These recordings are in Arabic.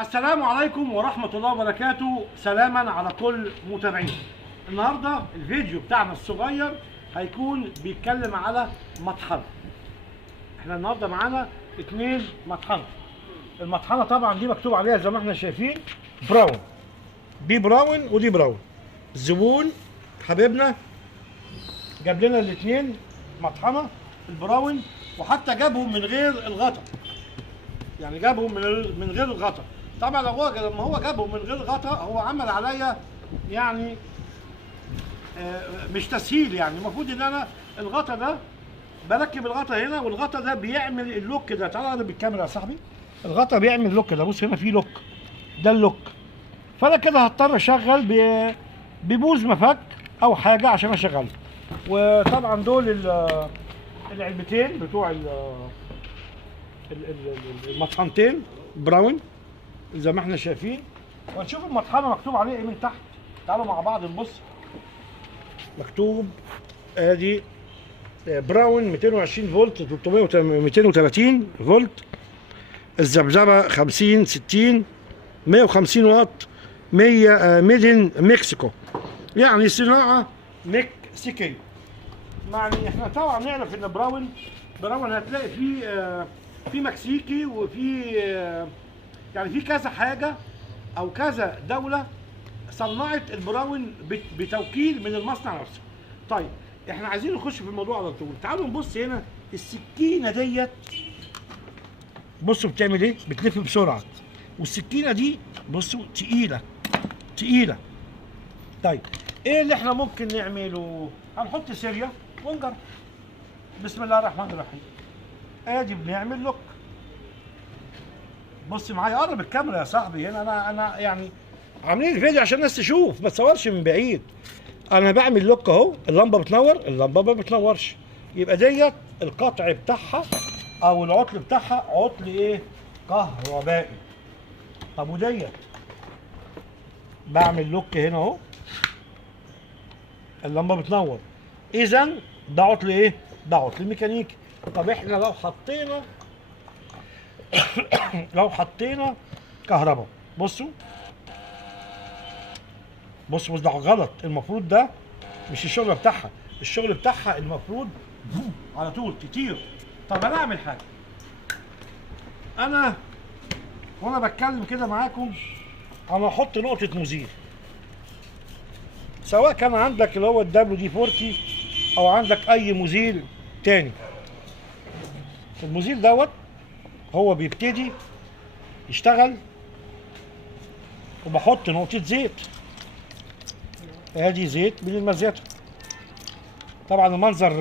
السلام عليكم ورحمة الله وبركاته. سلاما على كل متابعين. النهاردة الفيديو بتاعنا الصغير هيكون بيتكلم على مطحنة. احنا النهاردة معانا 2 مطحنة. المطحنة طبعا دي مكتوب عليها زي ما احنا شايفين براون، دي براون ودي براون. الزبون حبيبنا جاب لنا الاتنين مطحنة البراون، وحتى جابهم من غير الغطا، يعني جابهم من غير الغطا. طبعا لما هو جابهم من غير غطا هو عمل عليا يعني مش تسهيل. يعني المفروض ان انا الغطا ده بركب الغطا هنا، والغطا ده بيعمل اللوك ده. تعالى اقرب بالكاميرا يا صاحبي. الغطا بيعمل اللوك ده، بص هنا في لوك، ده اللوك. فانا كده هضطر اشغل ببوز مفك او حاجه عشان اشغله. وطبعا دول العلبتين بتوع المطحنتين براون زي ما احنا شايفين. ونشوف المطحنه مكتوب عليه ايه من تحت. تعالوا مع بعض نبص. مكتوب ادي براون 220 فولت 230 فولت، الذبذبه 50 60 150 واط، 100 ميدن مكسيكو، يعني صناعه مكسيكيه. يعني احنا طبعا نعرف ان براون هتلاقي فيه في مكسيكي، وفي يعني في كذا حاجه او كذا دوله صنعت البراون بتوكيل من المصنع نفسه. طيب احنا عايزين نخش في الموضوع على طول. تعالوا نبص هنا. السكينه ديت بصوا بتعمل ايه؟ بتلف بسرعه. والسكينه دي بصوا تقيله. طيب ايه اللي احنا ممكن نعمله؟ هنحط سيريا ونجرب. بسم الله الرحمن الرحيم. ادي بنعمل لوك. بص معايا، قرب الكاميرا يا صاحبي هنا. انا يعني عاملين الفيديو عشان الناس تشوف، ما تصورش من بعيد. انا بعمل لوك اهو، اللمبه بتنور، اللمبه ما بتنورش، يبقى ديت القطع بتاعها او العطل بتاعها عطل ايه؟ كهربائي. طب وديت بعمل لوك هنا اهو، اللمبه بتنور، اذا ده عطل ايه؟ ده عطل ميكانيكي. طب احنا لو حطينا كهرباء، بصوا ده غلط. المفروض ده مش الشغل بتاعها. الشغل بتاعها المفروض على طول تطير. طب انا اعمل حاجه. انا وانا بتكلم كده معاكم انا احط نقطه مزيل، سواء كان عندك اللي هو WD-40 او عندك اي مزيل تاني. المزيل دوت هو بيبتدي يشتغل، وبحط نقطة زيت. ادي زيت من المزيت. طبعا المنظر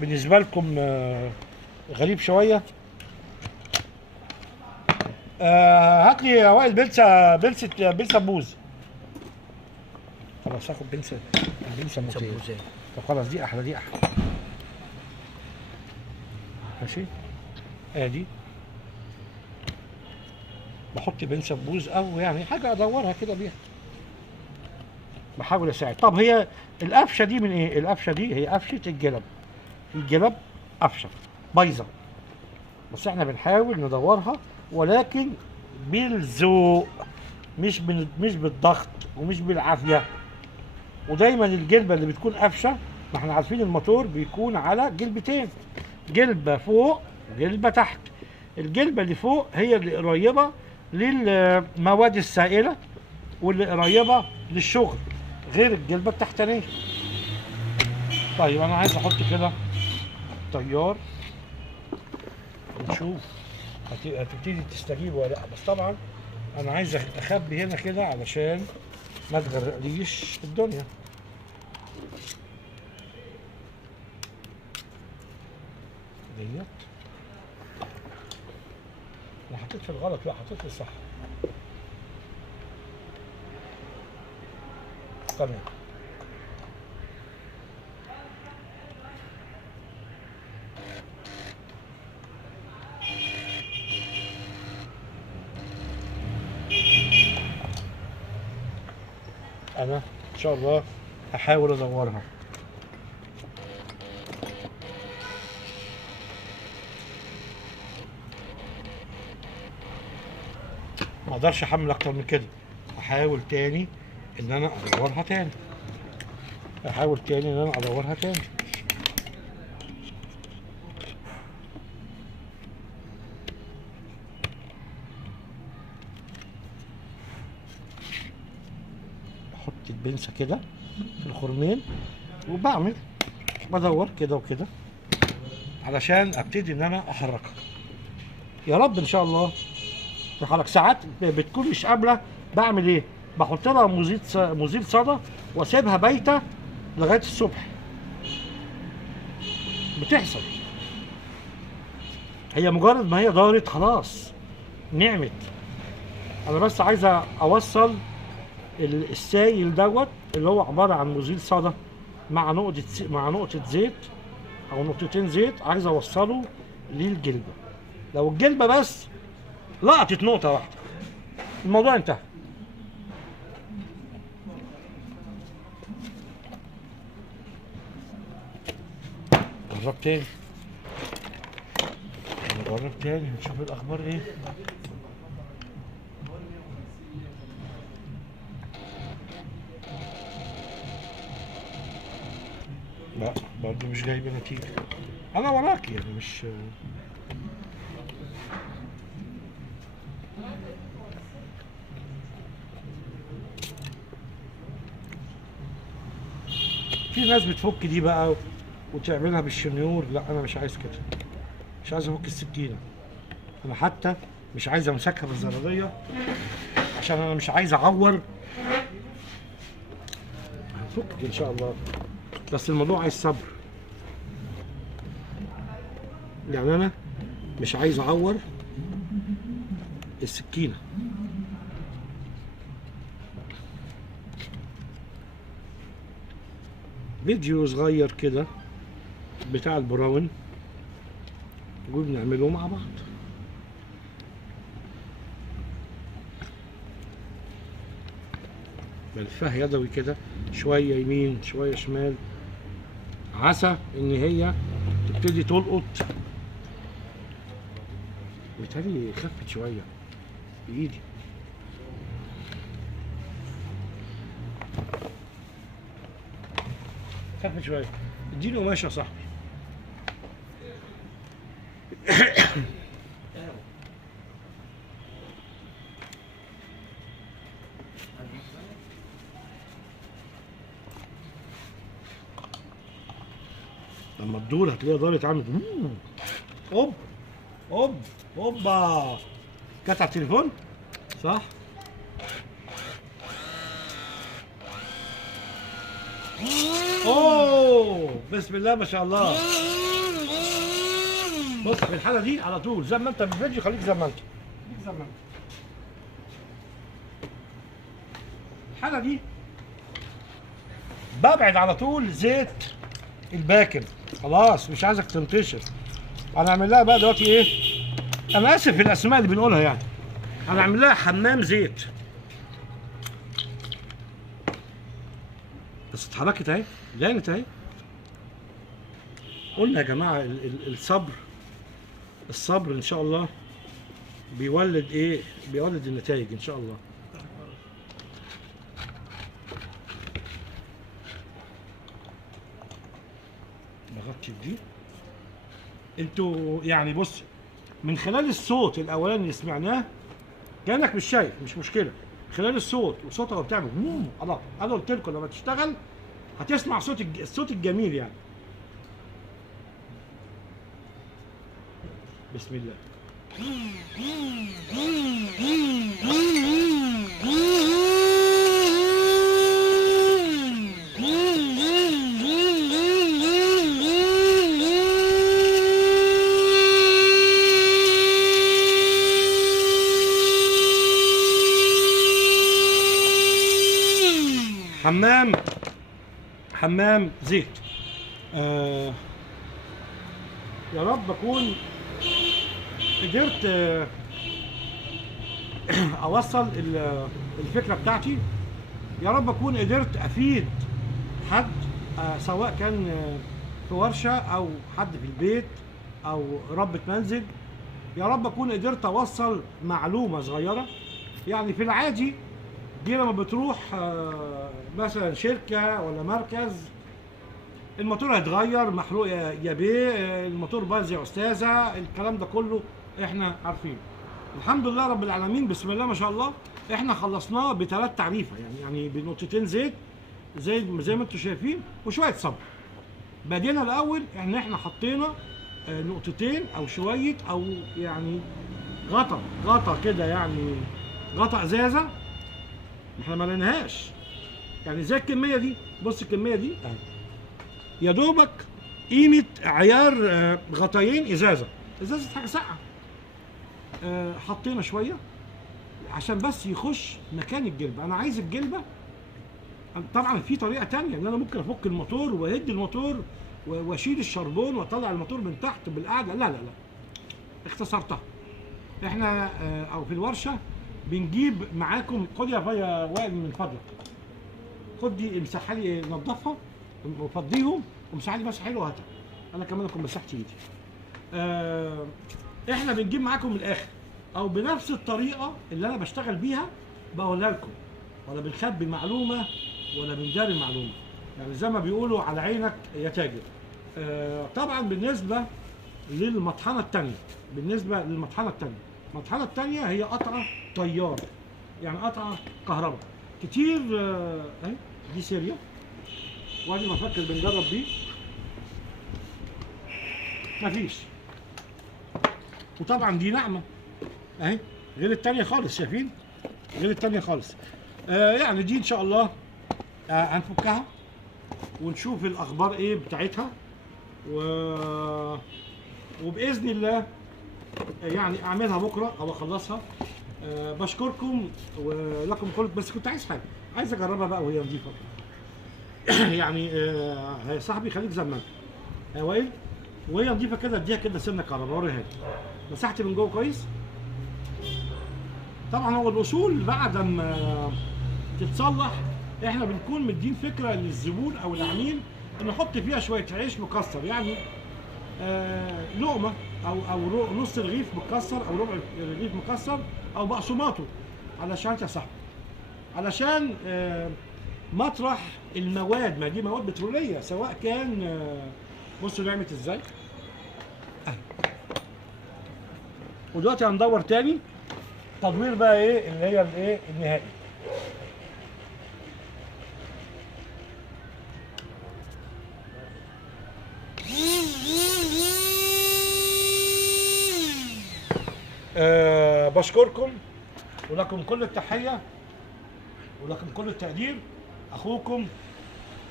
بالنسبة لكم غريب شوية. هات لي يا وائل بلسة بوز. خلاص هاخد بلسة موتين. طب خلاص دي احلى. ماشي. ادي بحط بنسة بوز او يعني حاجه ادورها كده بيها، بحاول اساعد. طب هي القفشه دي من ايه؟ القفشه دي هي قفشه الجلب قفشه بايظه، بس احنا بنحاول ندورها، ولكن بالذوق، مش بالضغط ومش بالعافيه. ودايما الجلبه اللي بتكون قفشه، ما احنا عارفين الموتور بيكون على جلبتين، جلبه فوق وجلبه تحت. الجلبه اللي فوق هي اللي قريبه للمواد السائله واللي قريبه للشغل، غير الجلبه التحتانيه. طيب انا عايز احط كده تيار ونشوف هتبتدي تستجيب ولا لا. بس طبعا انا عايز اخبي هنا كده علشان ما تغرقليش الدنيا. ديت انا حطيت في الغلط، لا حطيت في الصح. تمام. انا ان شاء الله هحاول ادورها. ما اقدرش احمل اكتر من كده. احاول تاني ان انا ادورها تاني، احاول تاني ان انا ادورها تاني. احط البنسة كده في الخرمين وبعمل بدور كده وكده علشان ابتدي ان انا احركها. يا رب ان شاء الله تحرك. ساعات بتكون مش قابله، بعمل ايه؟ بحط لها مزيل صدى واسيبها بايته لغايه الصبح. بتحصل، هي مجرد ما هي دارت خلاص نعمت. انا بس عايزه اوصل السايل دوت اللي هو عباره عن مزيل صدى مع نقطه زيت او نقطتين زيت، عايز اوصله للجلبه. لو الجلبه بس لقطت نقطه واحده الموضوع انتهى. نجرب تاني، نجرب تاني نشوف الاخبار ايه. لا برضه مش جايبه نتيجه. انا وراك يعني مش في ناس بتفك دي بقى وتعملها بالشنيور. لا انا مش عايز كده، مش عايز افك السكينه. انا حتى مش عايز امسكها بالزراديه عشان انا مش عايز اعور. هنفك ان شاء الله، بس الموضوع عايز صبر. يعني انا مش عايز اعور السكينه. فيديو صغير كده بتاع البراون وبنعمله مع بعض. بلفها يدوي كده، شويه يمين شويه شمال، عسى ان هي تبتدي تلقط. بتهيألي خفت شويه بايدي. خفت شويه. اديني قماشه يا صاحبي. لما تدور هتلاقيها دارت عامل اوب اوب اوبا. كانت على التليفون صح؟ اوه بسم الله ما شاء الله. بص في الحاله دي على طول زي ما انت في الفيديو خليك زي ما انت، خليك زي ما انت. الحاله دي ببعد على طول زيت الباكن. خلاص مش عايزك تنتشر. هنعمل لها بقى دلوقتي ايه؟ انا اسف في الاسماء اللي بنقولها يعني. هنعمل لها حمام زيت. بس اتحركت اهي، لانت اهي. قلنا يا جماعه الصبر، الصبر ان شاء الله بيولد ايه؟ بيولد النتائج ان شاء الله. نغطي دي. انتوا يعني بص، من خلال الصوت الاولاني اللي سمعناه كانك مش شايف، مش مشكله. خلال الصوت وصوتها بتعمل الله. انا قلت لكم لما تشتغل هتسمع الصوت الجميل يعني. بسم الله. حمام زيت. يا رب اكون قدرت اوصل الفكره بتاعتي. يا رب اكون قدرت افيد حد، سواء كان في ورشه او حد في البيت او ربة منزل. يا رب اكون قدرت اوصل معلومه صغيره يعني في العادي دي لما بتروح مثلا شركه ولا مركز، الموتور هيتغير محروق يا بيه، الموتور باظ يا استاذه، الكلام ده كله احنا عارفين. الحمد لله رب العالمين، بسم الله ما شاء الله، احنا خلصناه ب3 تعريفه، يعني بنقطتين زيت زي ما انتم شايفين وشويه صبر. بدينا الاول ان احنا حطينا نقطتين او شويه او يعني غطا كده، يعني غطا ازازه احنا ما لقيناهاش، يعني زي الكميه دي. بص الكميه دي اهي، يا دوبك قيمه عيار غطايين ازازه حاجه ساقعه. حطينا شويه عشان بس يخش مكان الجلبه. انا عايز الجلبه، طبعا في طريقه تانية ان انا ممكن افك الموتور واهد الموتور واشيل الشربون واطلع الموتور من تحت بالقعده. لا اختصرتها. احنا او في الورشه بنجيب معاكم، خد يا وائل من فضلك، خد دي امسحها لي، نضفها وفضيهم وامسحها لي مسح حلو وهاتها. انا كمان اكون مسحت ايدي. احنا بنجيب معاكم من الاخر، او بنفس الطريقه اللي انا بشتغل بيها بقولها لكم، ولا بنخبي معلومه ولا بنداري معلومه، يعني زي ما بيقولوا على عينك يا تاجر. طبعا بالنسبه للمطحنه الثانيه، المطحنه الثانيه هي قطعه تيار، يعني قطعه كهرباء كتير. اهي دي سيريا، وادي مفكر بنجرب بيه مفيش. وطبعا دي ناعمه اهي، غير الثانيه خالص، شايفين؟ غير الثانيه خالص. يعني دي ان شاء الله هنفكها ونشوف الاخبار ايه بتاعتها، وباذن الله يعني اعملها بكره او اخلصها. بشكركم ولكم كل، بس كنت عايز اجربها بقى وهي نظيفه. يعني يا صاحبي خليك زمان يا وائل، وهي نظيفه كده اديها كده سنه كهرباء، وريها لي مسحت من جوه كويس. طبعا هو الاصول بعد ما تتصلح احنا بنكون مدين فكره للزبون او العميل ان نحط فيها شويه عيش مكسر، يعني لقمه او نص رغيف مكسر او ربع رغيف مكسر او بقسماطه، علشان يا صاحبي، علشان مطرح المواد، ما دي مواد بتروليه سواء كان بصوا نعمت ازاي. ودلوقتي هندور تاني تدوير بقى ايه اللي هي الايه النهائي. بشكركم ولكم كل التحية ولكم كل التقدير. اخوكم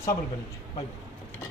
صابر البنوتي. باي باي.